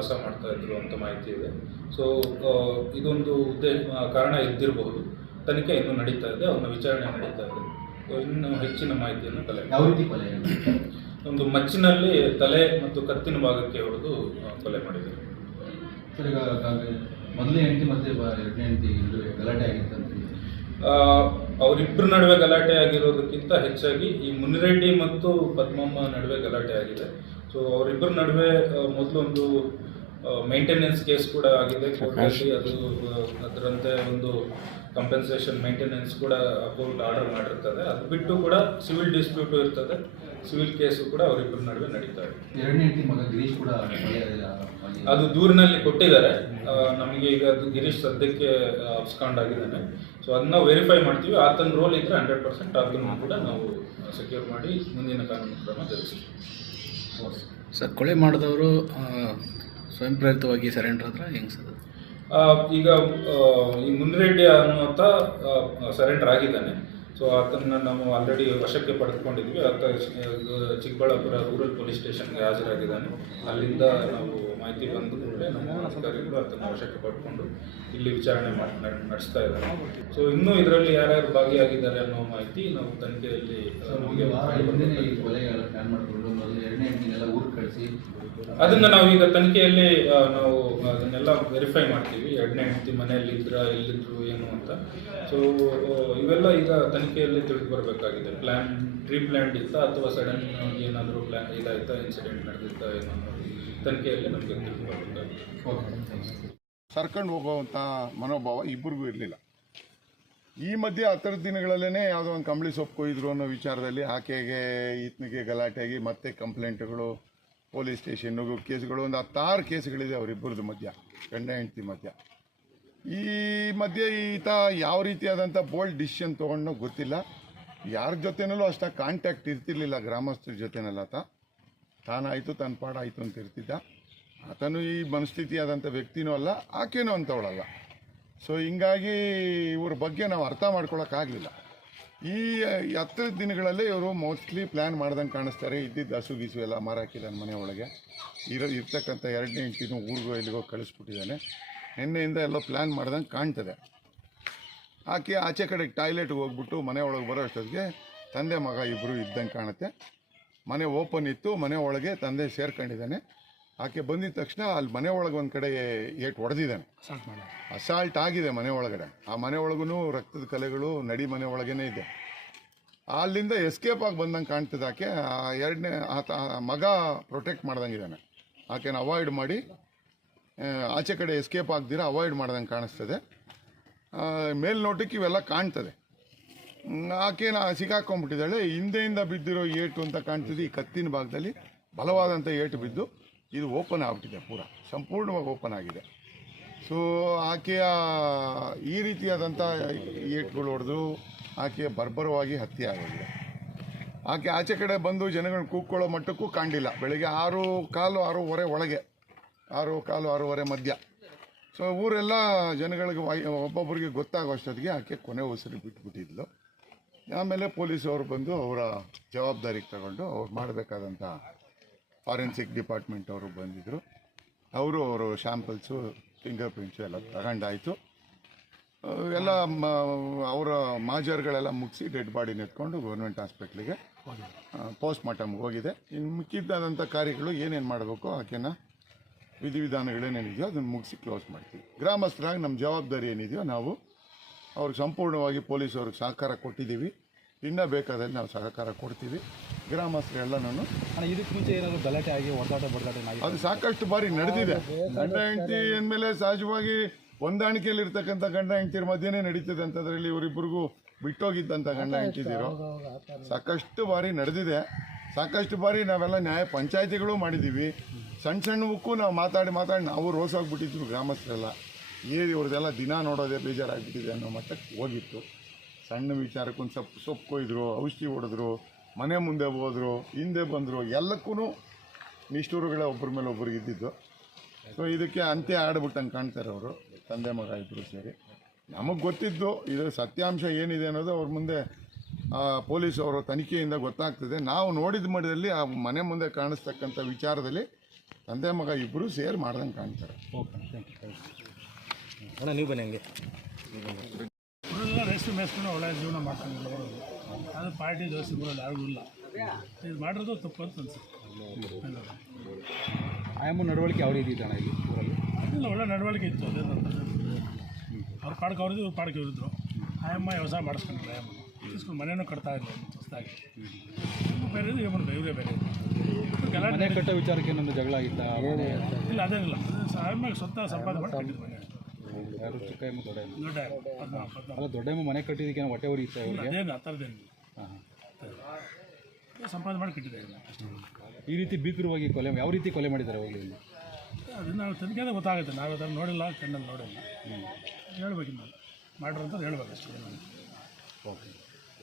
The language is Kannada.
ವಾಸ ಮಾಡ್ತಾ ಇದ್ರು ಅಂತ ಮಾಹಿತಿ ಇದೆ. ಸೊ ಇದೊಂದು ಉದ್ದೇ ಕಾರಣ ಇದ್ದಿರಬಹುದು ತನಿಖೆ ಇನ್ನೂ ನಡೀತಾ ಇದೆ ಅವನ ವಿಚಾರಣೆ ನಡೀತಾ ಇದೆ. ಇನ್ನೂ ಹೆಚ್ಚಿನ ಮಾಹಿತಿಯನ್ನು ಕಲೆ ಯಾವ ರೀತಿ ಕೊಲೆ ಒಂದು ಮಚ್ಚಿನಲ್ಲಿ ತಲೆ ಮತ್ತು ಕತ್ತಿನ ಭಾಗಕ್ಕೆ ಹೊಡೆದು ಕೊಲೆ ಮಾಡಿದರು. ಸರ್ ಈಗ ಮೊದಲನೇ ಹೆಂಡತಿ ಮತ್ತೆ ಎರಡನೇ ಹೆಂಡತಿ ಗಲಾಟೆ ಆಗಿತ್ತು ಅಂತ ಆ, ಅವರಿಬ್ಬರ ನಡುವೆ ಗಲಾಟೆ ಆಗಿರೋದಕ್ಕಿಂತ ಹೆಚ್ಚಾಗಿ ಈ ಮುನಿರೆಡ್ಡಿ ಮತ್ತು ಪದ್ಮಮ್ಮ ನಡುವೆ ಗಲಾಟೆ ಆಗಿದೆ. ಸೊ ಅವರಿಬ್ಬರ ನಡುವೆ ಮೊದಲು ಒಂದು ಮೇಂಟೆನೆನ್ಸ್ ಕೇಸ್ ಕೂಡ ಆಗಿದೆ. ಕೋರ್ಟಲ್ಲಿ ಅದು ಅದರಂತೆ ಒಂದು ಕಂಪೆನ್ಸೇಷನ್ ಮೇಂಟೆನೆನ್ಸ್ ಕೂಡ ಕೋರ್ಟ್ ಆರ್ಡರ್ ಮಾಡಿರ್ತದೆ. ಅದು ಬಿಟ್ಟು ಕೂಡ ಸಿವಿಲ್ ಡಿಸ್ಪ್ಯೂಟು ಇರ್ತದೆ. ಸಿವಿಲ್ ಕೇಸು ಕೂಡ ಅವರಿಬ್ಬರ ನಡುವೆ ನಡೀತಾ ಇದೆ. ಎರಡನೇ ಹೆಂಡತಿ ಮಗ ಗಿರೀಶ್ ಕೂಡ ಕೊಲೆ ಅದು ದೂರಿನಲ್ಲಿ ಕೊಟ್ಟಿದ್ದಾರೆ. ನಮಗೆ ಈಗ ಅದು ಗಿರೀಶ್ ಸದ್ಯಕ್ಕೆ ಅಬ್ಸ್ಕಾಂಡ್ ಆಗಿದ್ದಾನೆ. ಸೊ ಅದನ್ನ ವೆರಿಫೈ ಮಾಡ್ತೀವಿ. ಆತನ ರೋಲ್ ಇದ್ರೆ ಹಂಡ್ರೆಡ್ ಪರ್ಸೆಂಟ್ ಆತನ ಕೂಡ ನಾವು ಸೆಕ್ಯೂರ್ ಮಾಡಿ ಮುಂದಿನ ಕಾನೂನು ಕ್ರಮ ಜರುಗಿಸ್ತೀವಿ. ಸರ್, ಕೊಳೆ ಮಾಡಿದವರು ಸ್ವಯಂ ಪ್ರೇರಿತವಾಗಿ ಸರೆಂಡರ್ ಆದ್ರೆ ಹೆಂಗೆ ಸರ್ ಈಗ ಈ ಮುನಿರೆಡ್ಡಿ ಅನ್ನುವಂಥ ಸರೆಂಡರ್ ಆಗಿದ್ದಾನೆ. ಸೊ ಆತನ ನಾವು ಆಲ್ರೆಡಿ ವಶಕ್ಕೆ ಪಡೆದುಕೊಂಡಿದ್ವಿ. ಆತ ಚಿಕ್ಕಬಳ್ಳಾಪುರ ರೂರಲ್ ಪೊಲೀಸ್ ಸ್ಟೇಷನ್ಗೆ ಹಾಜರಾಗಿದ್ದಾನೆ. ಅಲ್ಲಿಂದ ನಾವು ಮಾಹಿತಿ ಬಂದ ಕೂಡಲೇ ನಮ್ಮ ಅಧಿಕಾರಿಗಳು ಅದನ್ನು ವಶಕ್ಕೆ ಪಡ್ಕೊಂಡು ಇಲ್ಲಿ ವಿಚಾರಣೆ ಮಾಡಿ ನಡ್- ನಡೆಸ್ತಾ ಇದ್ದಾರೆ. ಸೊ ಇನ್ನೂ ಇದರಲ್ಲಿ ಯಾರ್ಯಾರು ಭಾಗಿಯಾಗಿದ್ದಾರೆ ಅನ್ನೋ ಮಾಹಿತಿ ನಾವು ತನಿಖೆಯಲ್ಲಿ ಅದನ್ನ ನಾವೀಗ ತನಿಖೆಯಲ್ಲಿ ನಾವು ಅದನ್ನೆಲ್ಲ ವೆರಿಫೈ ಮಾಡ್ತೀವಿ. ಎರಡನೇ ಹೆಂಡತಿ ಮನೆಯಲ್ಲಿ ಇದ್ರ ಎಲ್ಲಿದ್ರು ಏನು ಅಂತ. ಸೊ ಇವೆಲ್ಲ ಈಗ ತನಿಖೆಯಲ್ಲಿ ತಿಳಿದು ಬರಬೇಕಾಗಿದೆ. ಪ್ಲಾನ್ ಪ್ರೀ ಪ್ಲ್ಯಾನ್ಡ್ ಇತ್ತ ಅಥವಾ ಸಡನ್ ಏನಾದರೂ ಪ್ಲಾನ್ ಇದಾಯ್ತಾ ಇನ್ಸಿಡೆಂಟ್ ನಡೆದಿತ್ತಾ ಏನೋ ತನಿಖೆಯಲ್ಲಿ ನಮಗೆ ಸರ್ಕೊಂಡು ಹೋಗುವಂಥ ಮನೋಭಾವ ಇಬ್ಬರಿಗೂ ಇರಲಿಲ್ಲ. ಈ ಮಧ್ಯೆ ಹತ್ತರ ದಿನಗಳಲ್ಲೇ ಯಾವುದೋ ಒಂದು ಕಂಬಳಿ ಸೊಪ್ಪು ಕೊಯ್ದ್ರು ಅನ್ನೋ ವಿಚಾರದಲ್ಲಿ ಆಕೆಗೆ ಈತನಿಗೆ ಗಲಾಟೆಯಾಗಿ ಮತ್ತೆ ಕಂಪ್ಲೇಂಟ್ಗಳು ಪೊಲೀಸ್ ಸ್ಟೇಷನ್ನಿಗೂ ಕೇಸ್ಗಳು. ಒಂದು ಹತ್ತಾರು ಕೇಸ್ಗಳಿದೆ ಅವರಿಬ್ಬರದ್ದು ಮಧ್ಯ ಗಂಡ ಹೆಂಡತಿ ಮಧ್ಯ. ಈ ಮಧ್ಯೆ ಈತ ಯಾವ ರೀತಿಯಾದಂಥ ಬೋಲ್ಡ್ ಡಿಸಿಷನ್ ತೊಗೊಂಡೋ ಗೊತ್ತಿಲ್ಲ. ಯಾರ ಜೊತೆನಲ್ಲೂ ಅಷ್ಟಾಗಿ ಕಾಂಟ್ಯಾಕ್ಟ್ ಇರ್ತಿರ್ಲಿಲ್ಲ ಗ್ರಾಮಸ್ಥರ ಜೊತೆನಲ್ಲ ಆತ. ತಾನಾಯಿತು, ತನ್ನ ಪಾಡಾಯಿತು ಅಂತ ಇರ್ತಿದ್ದ. ಆತನು ಈ ಮನಸ್ಥಿತಿಯಾದಂಥ ವ್ಯಕ್ತಿನೂ ಅಲ್ಲ, ಆಕೆನೂ ಅಂತವಳಲ್ಲ ಸೊ ಹಿಂಗಾಗಿ ಇವ್ರ ಬಗ್ಗೆ ನಾವು ಅರ್ಥ ಮಾಡ್ಕೊಳಕ್ಕಾಗಲಿಲ್ಲ. ಈ ಹತ್ತಿರದ ದಿನಗಳಲ್ಲೇ ಇವರು ಮೋಸ್ಟ್ಲಿ ಪ್ಲ್ಯಾನ್ ಮಾಡ್ದಂಗೆ ಕಾಣಿಸ್ತಾರೆ. ಇದ್ದಿದ್ದು ಹಸು, ಗೀಸು ಎಲ್ಲ ಮನೆ ಒಳಗೆ. ಇರೋ, ಇರ್ತಕ್ಕಂಥ ಎರಡನೇ ಇಂಟಿನ ಊರಿಗೋ, ಎಲ್ಲಿಗೋ ಕಳಿಸ್ಬಿಟ್ಟಿದ್ದಾನೆ. ನಿನ್ನೆಯಿಂದ ಎಲ್ಲ ಪ್ಲ್ಯಾನ್ ಮಾಡ್ದಂಗೆ ಕಾಣ್ತದೆ. ಆಕೆ ಆಚೆ ಕಡೆ ಟಾಯ್ಲೆಟ್ಗೆ ಹೋಗ್ಬಿಟ್ಟು ಮನೆ ಒಳಗೆ ಬರೋ ಅಷ್ಟೊತ್ತಿಗೆ ತಂದೆ ಮಗ ಇಬ್ಬರು ಇದ್ದಂಗೆ ಕಾಣುತ್ತೆ. ಮನೆ ಓಪನ್ ಇತ್ತು ಮನೆ ಒಳಗೆ ತಂದೆ ಸೇರ್ಕೊಂಡಿದ್ದಾನೆ. ಆಕೆ ಬಂದಿದ ತಕ್ಷಣ ಅಲ್ಲಿ ಮನೆ ಒಳಗೆ ಒಂದು ಕಡೆ ಏಟ್ ಹೊಡೆದಿದ್ದಾನೆ ಅಸಾಲ್ಟ್ ಆಗಿದೆ ಮನೆ ಒಳಗಡೆ. ಆ ಮನೆ ಒಳಗೂ ರಕ್ತದ ಕಲೆಗಳು ನಡಿ ಮನೆ ಒಳಗೇನೆ ಇದೆ. ಅಲ್ಲಿಂದ ಎಸ್ಕೇಪ್ ಆಗಿ ಬಂದಂಗೆ ಕಾಣ್ತದೆ ಆಕೆ. ಆ ಎರಡನೇ ಆತ ಮಗ ಪ್ರೊಟೆಕ್ಟ್ ಮಾಡ್ದಂಗಿದ್ದಾನೆ. ಆಕೆನ ಅವಾಯ್ಡ್ ಮಾಡಿ ಆಚೆ ಕಡೆ ಎಸ್ಕೇಪ್ ಆಗ್ದಿರ ಅವಾಯ್ಡ್ ಮಾಡ್ದಂಗೆ ಕಾಣಿಸ್ತದೆ. ಮೇಲ್ನೋಟಕ್ಕೆ ಇವೆಲ್ಲ ಕಾಣ್ತದೆ. ಆಕೆನ ಸಿಗಾಕೊಂಡ್ಬಿಟ್ಟಿದ್ದಾಳೆ ಹಿಂದೆಯಿಂದ ಬಿದ್ದಿರೋ ಏಟು ಅಂತ ಕಾಣ್ತಿದೆ ಈ ಕತ್ತಿನ ಭಾಗದಲ್ಲಿ. ಬಲವಾದಂಥ ಏಟು ಬಿದ್ದು ಇದು ಓಪನ್ ಆಗ್ಬಿಟ್ಟಿದೆ ಪೂರ. ಸಂಪೂರ್ಣವಾಗಿ ಓಪನ್ ಆಗಿದೆ. ಸೊ ಆಕೆಯ ಈ ರೀತಿಯಾದಂಥ ಏಟುಗಳು ಹೊಡೆದು ಆಕೆಯ ಬರ್ಬರವಾಗಿ ಹತ್ಯೆ ಆಗೋಗಿದೆ ಆಕೆ ಆಚೆ ಕಡೆ ಬಂದು ಜನಗಳನ್ನ ಕೂಕ್ಕೊಳ್ಳೋ ಮಟ್ಟಕ್ಕೂ ಕಾಣಲಿಲ್ಲ. ಬೆಳಗ್ಗೆ ಆರು ಕಾಲು ಆರೂವರೆ ಒಳಗೆ, ಆರು ಕಾಲು ಆರೂವರೆ ಮಧ್ಯ. ಸೊ ಊರೆಲ್ಲ ಜನಗಳಿಗೆ, ಒಬ್ಬೊಬ್ಬರಿಗೆ ಗೊತ್ತಾಗೋ ಅಷ್ಟೊತ್ತಿಗೆ ಆಕೆ ಕೊನೆ ಉಸಿರು ಬಿಟ್ಬಿಟ್ಟಿದ್ಲು. ಆಮೇಲೆ ಪೊಲೀಸವರು ಬಂದು ಅವರ ಜವಾಬ್ದಾರಿಗೆ ತಗೊಂಡು ಅವ್ರು ಮಾಡಬೇಕಾದಂಥ ಫಾರೆನ್ಸಿಕ್ ಡಿಪಾರ್ಟ್ಮೆಂಟ್ ಅವರು ಬಂದಿದ್ದರು ಅವರು ಅವರು ಶ್ಯಾಂಪಲ್ಸು ಫಿಂಗರ್ ಪ್ರಿಂಟ್ಸು ಎಲ್ಲ ತಗೊಂಡಾಯಿತು. ಎಲ್ಲ ಅವರ ಮಾಜರ್ಗಳೆಲ್ಲ ಮುಗಿಸಿ ಡೆಡ್ ಬಾಡಿನ ಎತ್ಕೊಂಡು ಗೌರ್ಮೆಂಟ್ ಹಾಸ್ಪಿಟ್ಲಿಗೆ ಪೋಸ್ಟ್ ಮಾರ್ಟಮ್ಗೆ ಹೋಗಿದೆ. ಇನ್ನು ಮಿಕ್ಕಿದ್ದಾದಂಥ ಕಾರ್ಯಗಳು ಏನೇನು ಮಾಡಬೇಕು ಆಕೆನ ವಿಧಿವಿಧಾನಗಳೇನೇನಿದೆಯೋ ಅದನ್ನು ಮುಗಿಸಿ ಕ್ಲೋಸ್ ಮಾಡ್ತೀವಿ. ಗ್ರಾಮಸ್ಥರಾಗಿ ನಮ್ಮ ಜವಾಬ್ದಾರಿ ಏನಿದೆಯೋ ನಾವು ಅವ್ರಿಗೆ ಸಂಪೂರ್ಣವಾಗಿ ಪೊಲೀಸವ್ರಿಗೆ ಸಹಕಾರ ಕೊಟ್ಟಿದ್ದೀವಿ. ಇನ್ನೂ ಬೇಕಾದಲ್ಲಿ ನಾವು ಸಹಕಾರ ಕೊಡ್ತೀವಿ. ಗ್ರಾಮಸ್ಥರೆಲ್ಲನೂ ನಾನು ಇದಕ್ಕೆ ಮುಂಚೆ ಏನಾದರೂ ಗಲಾಟೆ ಆಗಿ ಬಡದಾಟ ಅದು ಸಾಕಷ್ಟು ಬಾರಿ ನಡೆದಿದೆ. ಗಂಡ ಹೆಂಡತಿ ಅಂದಮೇಲೆ ಸಹಜವಾಗಿ ಹೊಂದಾಣಿಕೆಯಲ್ಲಿ ಇರ್ತಕ್ಕಂಥ ಗಂಡ ಹೆಂಡತಿರ ಮಧ್ಯೆನೇ ನಡೀತದೆ ಅಂತದ್ರಲ್ಲಿ ಇವರಿಬ್ಬರಿಗೂ ಬಿಟ್ಟೋಗಿದ್ದಂಥ ಗಂಡ ಹೆಂಡತಿದ್ದೀರೋ ಸಾಕಷ್ಟು ಬಾರಿ ನಡೆದಿದೆ. ಸಾಕಷ್ಟು ಬಾರಿ ನಾವೆಲ್ಲ ನ್ಯಾಯ ಪಂಚಾಯತಿಗಳು ಮಾಡಿದ್ದೀವಿ. ಸಣ್ಣ ಸಣ್ಣವಕ್ಕೂ ನಾವು ಮಾತಾಡಿ ಮಾತಾಡಿ ನಾವು ರೋಸಾಗ್ಬಿಟ್ಟಿದ್ರು ಗ್ರಾಮಸ್ಥರೆಲ್ಲ. ಏ ಇವ್ರದ್ದೆಲ್ಲ ದಿನ ನೋಡೋದೇ ಬೇಜಾರಾಗ್ಬಿಟ್ಟಿದೆ ಅನ್ನೋ ಮಟ್ಟಕ್ಕೆ ಹೋಗಿತ್ತು. ಸಣ್ಣ ವಿಚಾರಕ್ಕೊಂದು ಸೊಪ್ಪು ಸೊಪ್ಪು ಕೊಯ್ದರು, ಔಷಧಿ ಹೊಡೆದ್ರು, ಮನೆ ಮುಂದೆ ಹೋದರು, ಹಿಂದೆ ಬಂದರು ಎಲ್ಲಕ್ಕೂ ನಿಷ್ಠೂರುಗಳ ಒಬ್ಬರ ಮೇಲೆ ಒಬ್ಬರಿಗೆ ಇದ್ದಿದ್ದು. ಸೊ ಇದಕ್ಕೆ ಅಂತ್ಯ ಆಡ್ಬಿಟ್ಟಂಗೆ ಕಾಣ್ತಾರೆ ಅವರು, ತಂದೆ ಮಗ ಇಬ್ಬರು ಸೇರಿ. ನಮಗೆ ಗೊತ್ತಿದ್ದು ಇದು ಸತ್ಯಾಂಶ ಏನಿದೆ ಅನ್ನೋದು ಅವ್ರ ಮುಂದೆ ಪೊಲೀಸ್ ಅವರ ತನಿಖೆಯಿಂದ ಗೊತ್ತಾಗ್ತದೆ. ನಾವು ನೋಡಿದ ಮಟ್ಟದಲ್ಲಿ ಆ ಮನೆ ಮುಂದೆ ಕಾಣಿಸ್ತಕ್ಕಂಥ ವಿಚಾರದಲ್ಲಿ ತಂದೆ ಮಗ ಇಬ್ಬರು ಸೇರಿ ಮಾಡ್ದಂಗೆ ಕಾಣ್ತಾರೆ. ಓಕೆ ಥ್ಯಾಂಕ್ ಯು ಅಣ್ಣ ನೀವು ಬನ್ನಿ ಹಂಗೆ. ರೆಸ್ಟ್ ರೇಷ್ಮೆ ಮೇಯಿಸ್ಕೊಂಡು ಒಳ್ಳೆ ಜೀವನ ಮಾಡ್ಕೊಂಡು ಅದು ಪಾರ್ಟಿ ದೋಸೆ ಬರೋದು ಯಾರಿಗೂ ಇಲ್ಲ. ಇದು ಮಾಡಿರೋದು ತಪ್ಪು ಅಂತ ಅನ್ಸುತ್ತೆ. ಆಯಮ್ಮ ನಡವಳಿಕೆ ಅವ್ರು ರೀತಿ ಅಣ್ಣ ಇಲ್ಲಿ ಊರಲ್ಲಿ? ಇಲ್ಲ ಒಳ್ಳೆ ನಡವಳಿಕೆ ಇತ್ತು ಅದೇ ಅವ್ರು ಪಾಡ್ಕೆ ಅವ್ರದ್ದು ಇವ್ರು ಪಾಡ್ಕೆ ಇವರಿದ್ರು ಆಯಮ್ಮ ವ್ಯವಸಾಯ ಮಾಡಿಸ್ಕೊಂಡ್ರೆ ಆಯಮ್ಮ ಇಸ್ಕೊಂಡು ಮನೆಯೂ ಕಟ್ತಾ ಇಲ್ಲ ಹೊಸದಾಗಿ. ಬೇರೆ ಇದು ಇವನು ಇವರೇ ಬೇರೆ ಗಲಾಟೆ ಮನೆ ಕಟ್ಟೋ ವಿಚಾರಕ್ಕೆ ಏನೊಂದು ಜಗಳ ಆಗಿತ್ತಾ? ಇಲ್ಲ ಅದೇನಿಲ್ಲ. ಆಯಮ್ಮಗೆ ಸ್ವತಃ ಸಂಪಾದನೆ ಮಾಡಿ ಕಟ್ಟಿದ್ದು ಮನೆ. ಯಾರು ಚಿಕ್ಕ ಎಮ್ಮ ದೊಡ್ಡ ಅಲ್ಲ ದೊಡ್ಡ ಎಮ್ಮ ಮನೆ ಕಟ್ಟಿದ್ದಕ್ಕೆ ಹೊಟ್ಟೆ ಇಲ್ಲ ಇವ್ರಿಗೆ ಅದೇನು ಆ ಥರದ್ದೇನಿಲ್ಲ ಹಾಂ ಸಂಪಾದನೆ ಮಾಡಿ ಕಟ್ಟಿದ್ದೆ ಇಲ್ಲ ಈ ರೀತಿ ಭೀಕರವಾಗಿ ಕೊಲೆ ಯಾವ ರೀತಿ ಕೊಲೆ ಮಾಡಿದ್ದಾರೆ ಹೋಗ್ಲಿ ಅದನ್ನು ಅದು ನಾವು ತನಿಖೆದಾಗ ಗೊತ್ತಾಗುತ್ತೆ. ನಾವು ಅದನ್ನು ನೋಡಿಲ್ಲ ಕಣ್ಣಲ್ಲಿ ನೋಡಿಲ್ಲ. ಹೇಳ್ಬೇಕಿನ್ನ ಮಾಡ್ರು ಅಂತ ಹೇಳ್ಬೇಕು ಅಷ್ಟೇ. ಓಕೆ.